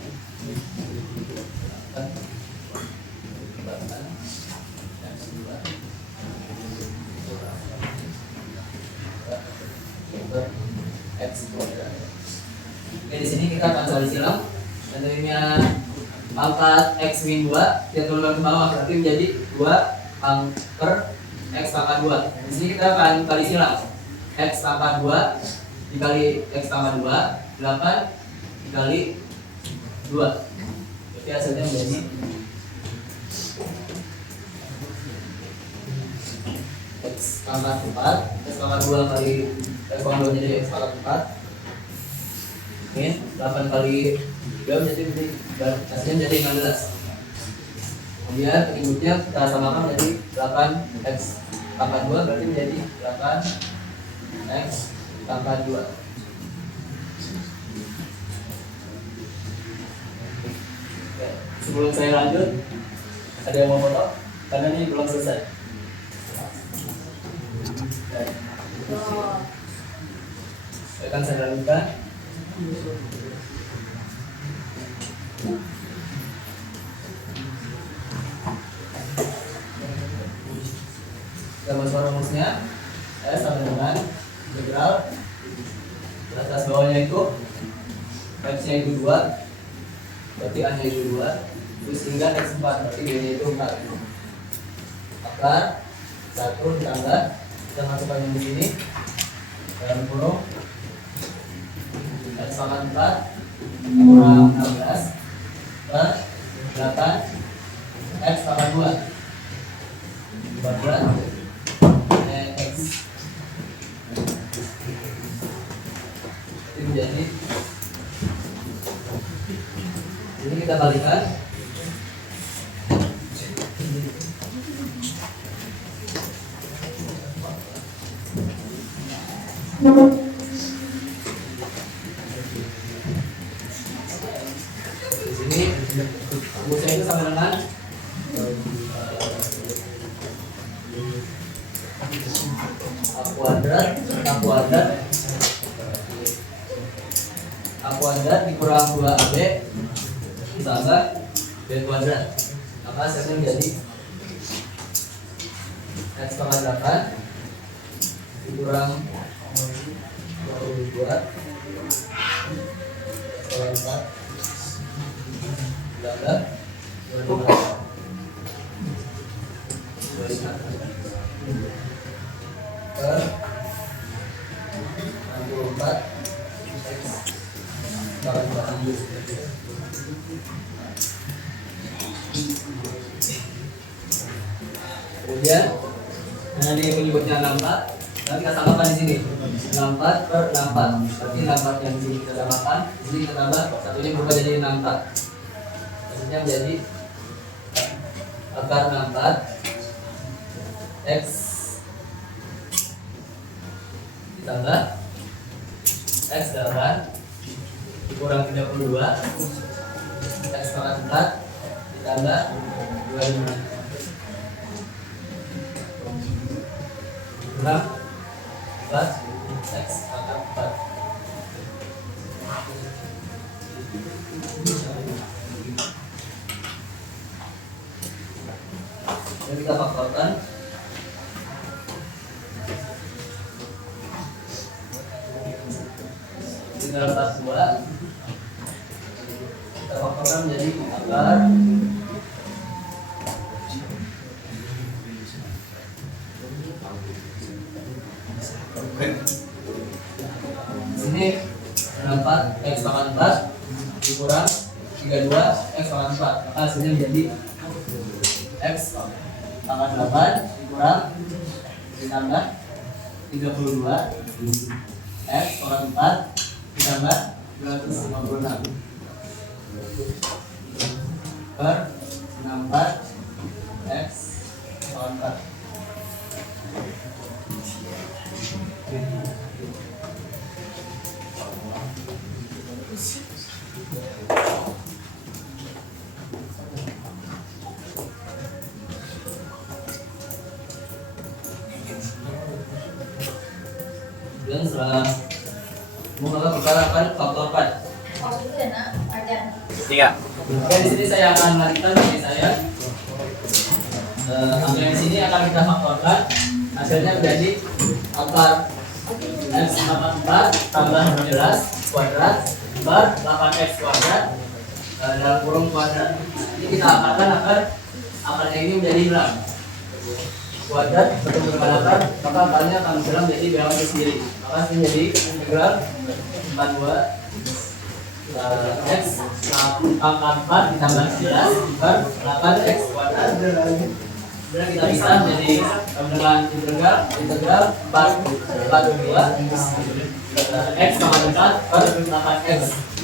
X kuadrat. Oke, di sini kita akan cari silang. Dan tadinya pangkat X min 2 yang turunkan ke bawah berarti menjadi 2 per X pangkat 2. Di sini kita akan kali silang. X pangkat 2 dikali X pangkat 2 8 dikali 2. Jadi hasilnya menjadi X pangkat 4 X pangkat 2 kali X pangkat 2 jadi X pangkat 4 min 8 kali 2 jadi hasilnya menjadi 16. Kemudian berikutnya kita samakan menjadi 8 X pangkat 2 berarti menjadi 8 X pangkat 2. Oke, sebelum saya lanjut ada yang mau foto karena ini belum selesai. Akan saya lanjutkan. Gambar suara rumusnya sama dengan integral atas bawahnya itu X nya itu 2 berarti A nya itu 2 terus hingga X 4 berarti B nya itu 4 akar 1 ditambah kita masukkan yang di sini dalam kurung X pangkat 4 kurang 16 per 8 X pangkat 2 kuadrat X itu menjadi ini kita balikan Di sini rumusnya itu sama dengan A kuadrat dikurang 2AB ditambah B kuadrat, maka hasilnya menjadi X pangkat 8 dikurang 22 pangkat 4 ditambah 25 per 64 X pangkat 4. Kemudian ini penyebutnya 64, nanti kita tambahkan di sini 64 per 64, berarti 64 yang di sini kita tambahkan, di sini kita tambah satunya berubah jadi 64, hasilnya menjadi akar 64 X ditambah X 8 dikurang 32 X pangkat 4 ditambah 25 kurang 14 X pangkat 4. Jadi kita faktorkan. Tinggal 42 kita faktorkan menjadi akar sini 64 X pangkat 4 dikurang 32 X pangkat 4, maka hasilnya menjadi X pangkat 8 dikurang ditambah 32 X pangkat 4 ditambah 256 per 64 X pangkat 4. Dan setelah maka kita akan faktorkan. Oh, itu ya nak, ajar. Oke, di sini saya akan melanjutkan dari saya. Angka yang sini akan kita faktorkan, hasilnya menjadi akar X pangkat 4 tambah 16 kuadrat per 8X kuadrat dalam kurung kuadrat. Ini kita akarkan agar akarnya ini menjadi 6 kuadrat bertemu dengan akar, maka akarnya akan bergerak menjadi bilangan itu sendiri. Maka ini menjadi integral 42 X pangkat 4 ditambah 11 per 8X kuadrat. Kemudian kita bisa menjadi dengan integral 42 X pangkat 4 per 8X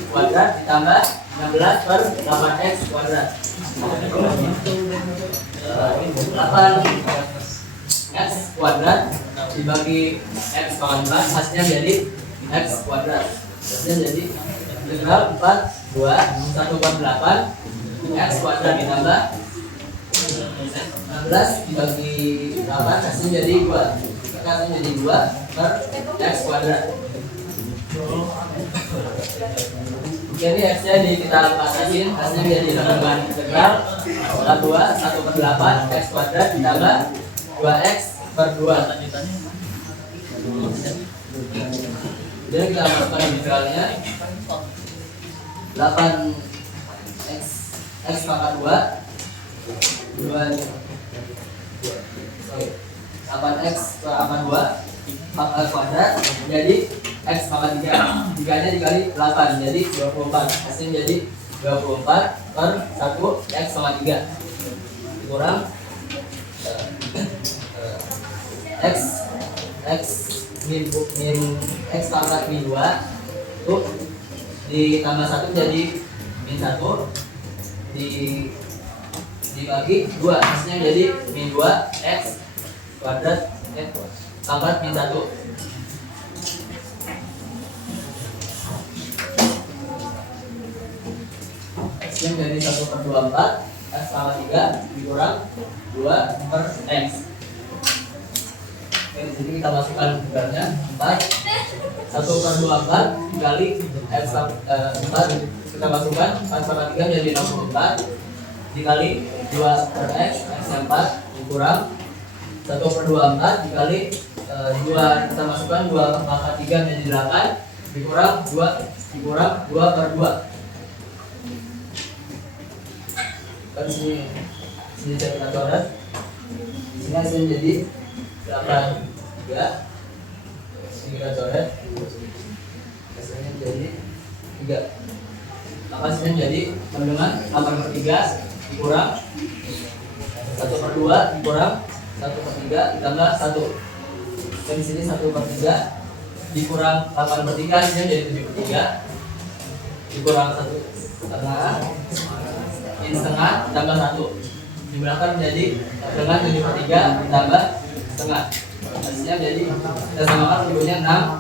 kuadrat ditambah 16 per 8X kuadrat. 8X kuadrat dibagi X pangkat 4 hasilnya jadi X kuadrat. Hasilnya jadi integral 42 1 per 8 X kuadrat ditambah 16 dibagi 8 hasilnya jadi 2. Maka hasilnya jadi 2 per X kuadrat. Jadi X-nya kita patahin, hasilnya menjadi dengan integral 42 1 per 8 X kuadrat ditambah 2X per 2. Jadi kita masukkan integralnya 8X X pangkat 2 8X pangkat 2 pangkat kuadrat menjadi X pangkat 3. 3 nya dikali 8 jadi 24. Hasilnya jadi 24 per 1 X pangkat 3 dikurang X min X pangkat min 2 itu ditambah 1 jadi min 1 dibagi 2 hasilnya jadi min 2 X kuadrat pangkat min 1. menjadi 1/24 X pangkat 3 dikurang 2/X. Oke, di sini kita masukkan gelarnya 4. 1/24 dikali X 4 kita masukkan 4/3 menjadi 64 dikali 2/X X 4 dikurang 1/24 dikali 2 kita masukkan 2/3 menjadi 8 dikurang 2/2. Kan sini cari coret. Sini hasilnya jadi 8/3. Sini kita coret. Hasilnya jadi 3. Maka hasilnya jadi dengan 8/3 dikurang 1/2 dikurang 1/3 ditambah 1. Dan di sini 1/3 dikurang 8/3 hasilnya jadi 7/3 dikurang 1/2 ini setengah tambah 1 dibelakang menjadi dengan 7/3 ditambah setengah hasilnya jadi kita samakan bentuknya 6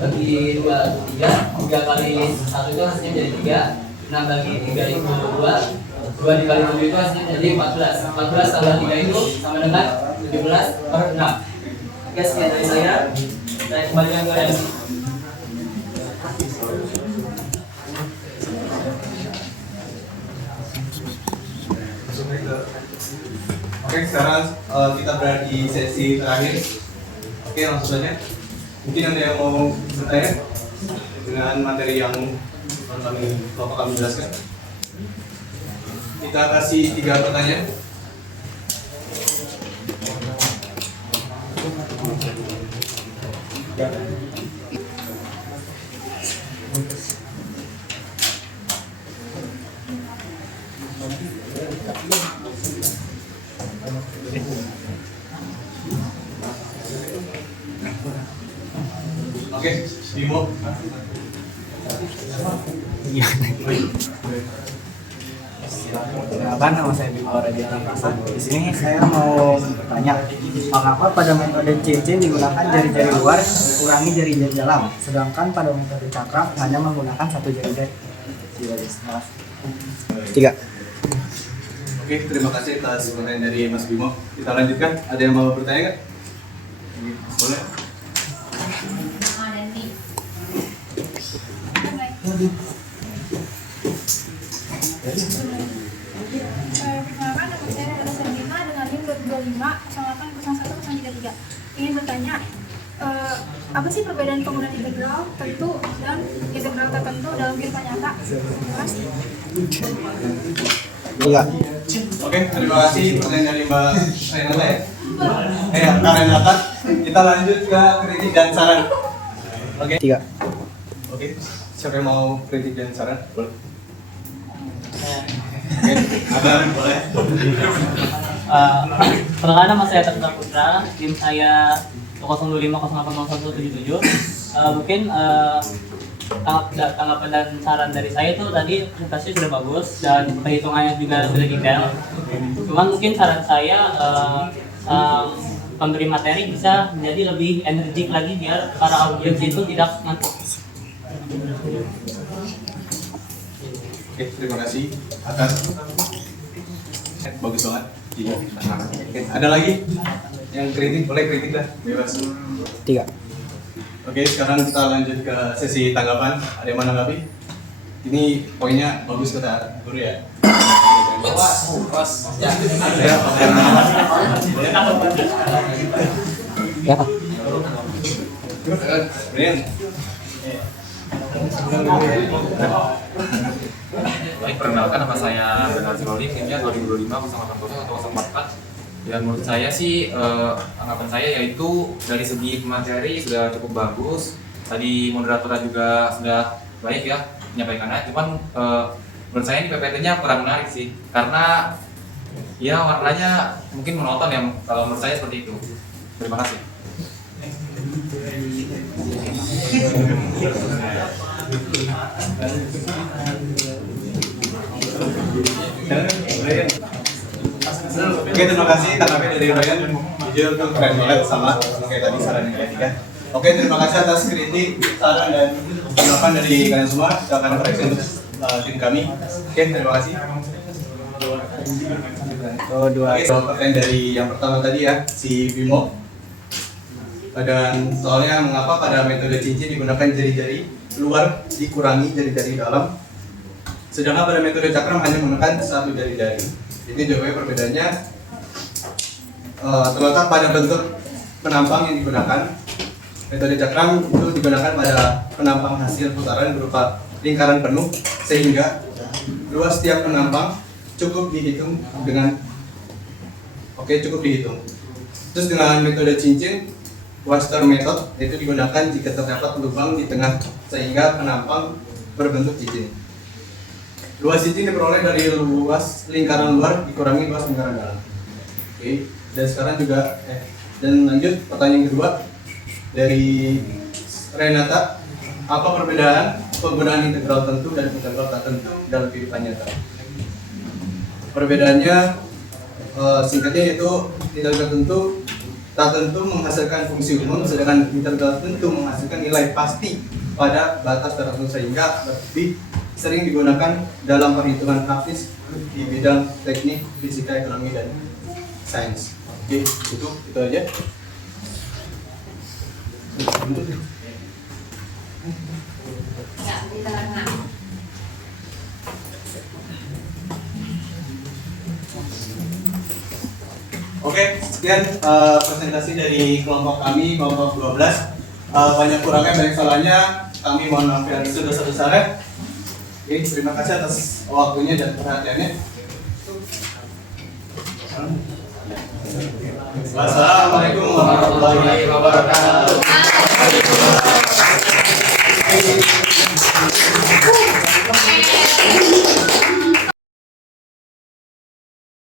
bagi 2 3 kali 1 itu hasilnya jadi 3 6 bagi 3 itu 2 dikali 7 itu hasilnya jadi 14 tambah 3 itu sama dengan 17/6. Oke, sekian dari saya kembalikan ke MC. Oke, sekarang kita berada di sesi terakhir. Oke, langsung saja. Mungkin ada yang mau bertanya dengan materi yang Bapak kami jelaskan. Kita kasih 3 pertanyaan. Oke, Bimo. Perkenalkan, nama saya Bimo Radiata Prasa. Di sini saya mau bertanya, mengapa pada metode CC digunakan jari-jari luar dikurangi jari-jari dalam, sedangkan pada metode cakram hanya menggunakan 1 jari-jari. 3. Oke, terima kasih atas pertanyaan dari Mas Bimo. Kita lanjutkan. Ada yang mau bertanya nggak? Boleh. Perkenalkan, nama saya adalah Sandima dengan NIM 225080133. Ingin bertanya, apa sih perbedaan penggunaan integral tentu dan integral tertentu dalam kehidupan nyata? Terima kasih. 3. Oke, terima kasih pertanyaan dari Mbak Renata ya. Kak Renata, kita lanjut ke kritik dan saran. Oke. 3. Oke, siapa yang mau kritik dan saran? Boleh. Oke, Abang, boleh. Perkenalkan, nama saya Teguh Putra, tim saya 025080177. Mungkin tanggapan dan saran dari saya itu tadi presentasi sudah bagus dan perhitungannya juga sudah detail. Cuman mungkin saran saya pemberi materi bisa menjadi lebih energik lagi biar para audiens itu tidak ngantuk. Oke, terima kasih atas bagus banget. Iya. Oke, ada lagi yang kritik? Boleh kritik lah, bebas. 3. Oke, sekarang kita lanjut ke sesi tanggapan. Ada yang mana menanggapi? Ini poinnya bagus kata guru ya. Ya. Ya, Pak. Brian. Baik, perkenalkan, nama saya Bernard Siroli, timnya 2025-080-144. Dan menurut saya sih, anggapan saya yaitu dari segi materi sudah cukup bagus. Tadi moderator juga sudah baik ya menyampaikannya. Cuman menurut saya ini PPT-nya kurang menarik sih, karena ya warnanya mungkin monoton ya. Kalau menurut saya seperti itu. Terima kasih. Oke, terima kasih tanggapan dari Brian. Jujur tuh keren banget sama kayak tadi saran yang ketiga. Oke, terima kasih atas kritik, saran dan tanggapan dari kalian semua. Kita akan koreksi untuk tim kami. Oke, terima kasih. Oke, soal pertanyaan dari yang pertama tadi ya, si Bimo. Dan soalnya mengapa pada metode cincin digunakan jari-jari luar dikurangi jari-jari dalam, sedangkan pada metode cakram hanya menggunakan satu jari-jari. Ini jawabannya perbedaannya terletak pada bentuk penampang yang digunakan. Metode cakram itu digunakan pada penampang hasil putaran berupa lingkaran penuh, sehingga luas setiap penampang cukup dihitung dengan cukup dihitung. Terus dengan metode cincin, Webster method itu digunakan jika terdapat lubang di tengah sehingga penampang berbentuk cincin. Luas cincin diperoleh dari luas lingkaran luar dikurangi luas lingkaran dalam. Oke, dan sekarang juga dan lanjut pertanyaan kedua dari Renata, apa perbedaan penggunaan integral tentu dan integral tak tentu dalam kehidupan nyata? Perbedaannya singkatnya yaitu integral tentu tak tentu menghasilkan fungsi umum, sedangkan integral tentu menghasilkan nilai pasti pada batas tertentu sehingga lebih sering digunakan dalam perhitungan praktis di bidang teknik, fisika, ekonomi, dan sains. Oke, itu aja. Ya, di tengah. Oke, sekian presentasi dari kelompok kami, kelompok 12. Banyak kurangnya, banyak salahnya. Kami mohon maaf yang sebesar-besarnya. Oke, terima kasih atas waktunya dan perhatiannya. Wassalamualaikum warahmatullahi wabarakatuh.